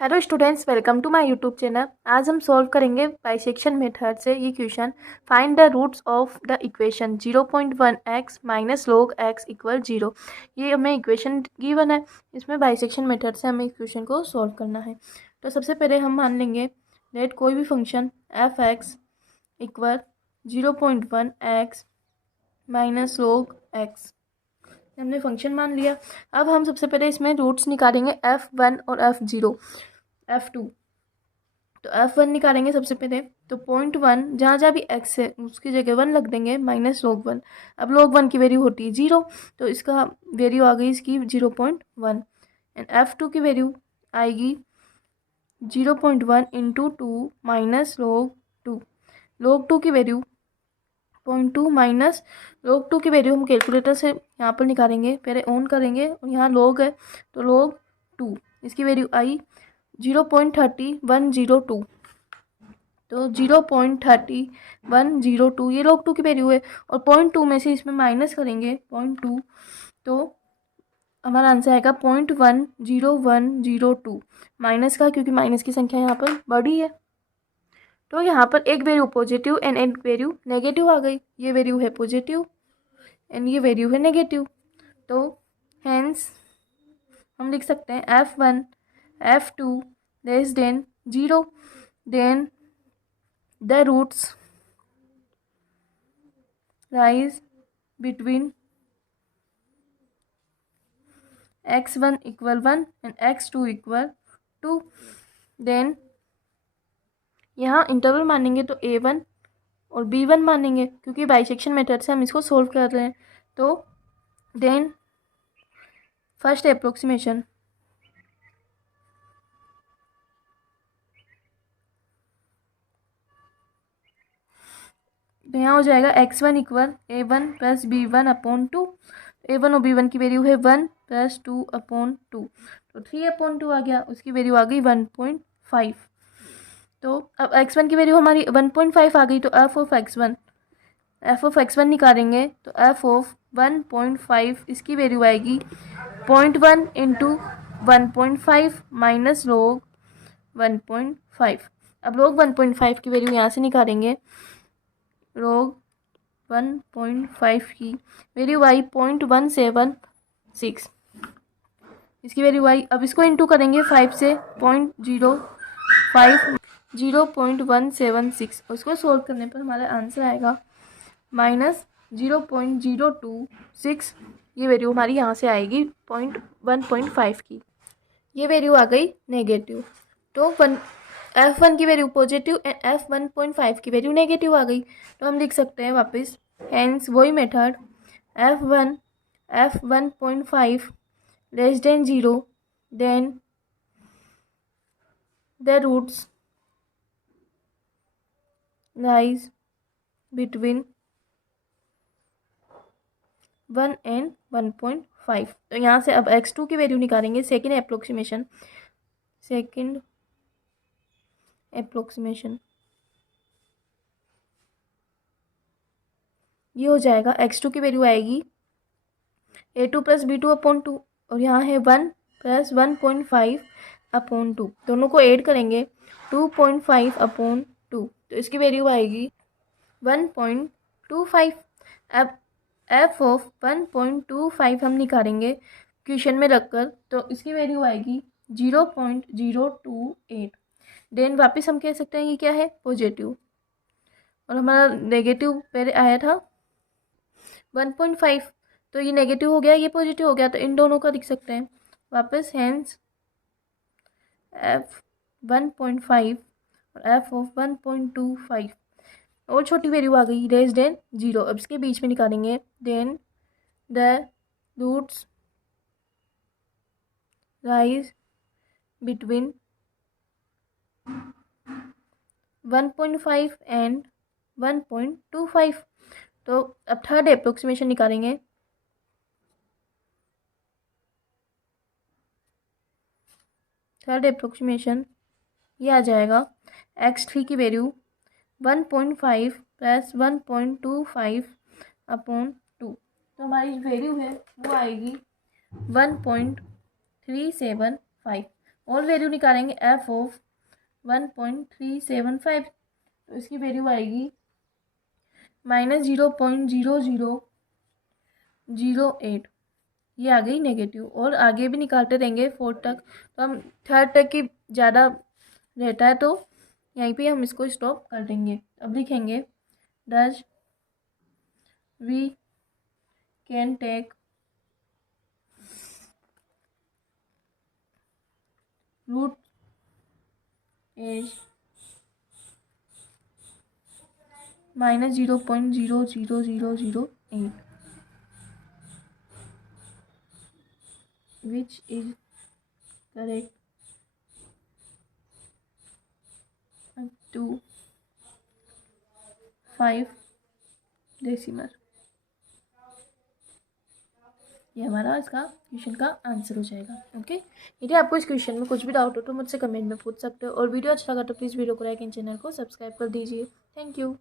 Hello students, welcome to my YouTube channel. आज हम solve करेंगे बाइसेक्शन मेथड से ये question. Find the roots of the equation 0.1x minus log x equal 0। ये हमें equation given है, इसमें बाइसेक्शन मेथड से हमें इक्वेशन को सॉल्व करना है। तो सबसे पहले हम मान लेंगे लेट कोई भी function F x equal 0.1x minus log x। हमने फंक्शन मान लिया। अब हम सबसे पहले इसमें रूट्स निकालेंगे f1 और f0 f2। तो f1 निकालेंगे सबसे पहले। तो 0.1 जहाँ जहाँ भी x है उसकी जगह 1 रख देंगे माइनस log 1। अब log 1 की वैल्यू होती है 0, तो इसका वैल्यू आ गई इसकी 0.1। एंड f2 की वैल्यू आएगी 0.1 इंटू 2 माइनस log 2। log 2 की वैल्यू 0.2 माइनस log 2 की वैल्यू हम कैलकुलेटर से यहाँ पर निकालेंगे। पहले ऑन करेंगे और यहाँ log है तो log 2 इसकी वैल्यू आई 0.3102। तो 0.3102 ये log 2 की वैल्यू है। और 0.2 में से इसमें माइनस करेंगे 0.2, तो हमारा आंसर आएगा 0.10102 माइनस का, क्योंकि माइनस की संख्या यहाँ पर बड़ी है। तो यहाँ पर एक वैल्यू पॉजिटिव एंड एक वैल्यू नेगेटिव आ गई। ये वैल्यू है पॉजिटिव एंड ये वैल्यू है नेगेटिव। तो हेंस हम लिख सकते हैं f1 f2 less than 0, then the roots rise between x1 equal 1 and x2 equal 2। Then यहाँ इंटरवल मानेंगे तो a1 और b1 मानेंगे, क्योंकि बाइसेक्शन मेथड से हम इसको सोल्व कर रहे हैं। तो देन फर्स्ट अप्रोक्सीमेशन तो यहाँ हो जाएगा x1 equal a1 plus b1 upon 2। a1 और b1 की वैल्यू है 1 प्लस 2 अपॉन 2, तो 3/2 आ गया। उसकी वैल्यू आ गई 1.5। तो अब x1 की वैल्यू हमारी 1.5 आ गई, तो एफ ऑफ x1 निकालेंगे तो एफ ऑफ 1.5 इसकी वैल्यू आएगी 0.1 इंटू 1.5 माइनस log 1.5। अब log 1.5 की वैल्यू यहाँ से निकालेंगे। log 1.5 की वैल्यू आई 0.176, इसकी वैल्यू आई। अब इसको इंटू करेंगे 5 से 0.176, उसको सोल्व करने पर हमारा आंसर आएगा माइनस 0.026। ये वैल्यू हमारी यहाँ से आएगी 1.5 की। ये वैल्यू आ गई नेगेटिव। तो f1 की वैल्यू पॉजिटिव एंड f1.5 की वैल्यू नेगेटिव आ गई। तो हम लिख सकते हैं वापस, हेंस वही method f1.5 less than 0, then the roots rise between 1 and 1.5। तो यहाँ से अब x2 की वैल्यू निकालेंगे। सेकेंड अप्रोक्सीमेशन ये हो जाएगा, x2 की वैल्यू आएगी a2 प्लस b2 अपॉन 2, और यहाँ है 1 प्लस 1.5 अपॉन 2, दोनों को ऐड करेंगे 2.5 अपॉन 2, तो इसकी वैल्यू आएगी 1.25। अब f ऑफ 1.25 हम निकालेंगे क्वेश्चन में रखकर, तो इसकी वैल्यू आएगी 0.028। देन वापस हम कह सकते हैं ये क्या है, पॉजिटिव, और हमारा नेगेटिव पहले आया था 1.5, तो ये नेगेटिव हो गया, ये पॉजिटिव हो गया, तो इन दोनों का लिख सकते हैं वापस। हेंस f1.5 और f ऑफ 1.25 और छोटी वैल्यू आ गई लेस देन 0। अब इसके बीच में निकालेंगे, then the roots rise between 1.5 and 1.25। तो अब थर्ड अप्रोक्सीमेशन निकालेंगे। थर्ड अप्रोक्सीमेशन ये आ जाएगा, x3 की वैल्यू 1.5 प्लस 1.25 अपॉन 2, तो हमारी वैल्यू है वो आएगी 1.375। और वैल्यू निकालेंगे एफ ऑफ 1.375, तो इसकी वैल्यू आएगी -0.0008। ये आ गई नेगेटिव। और आगे भी निकालते रहेंगे फोर्थ तक, तो हम थर्ड तक की ज़्यादा रहता है तो यहीं पे हम इसको स्टॉप कर देंगे। अब लिखेंगे thus we can take root as -0.00008 which is correct up to 5 decimal. ये हमारा इसका क्वेश्चन का आंसर हो जाएगा। ओके, यदि आपको इस क्वेश्चन में कुछ भी डाउट हो तो मुझसे कमेंट में पूछ सकते हो, और वीडियो अच्छा लगा तो प्लीज़ वीडियो को लाइक एंड चैनल को सब्सक्राइब कर दीजिए। Thank you.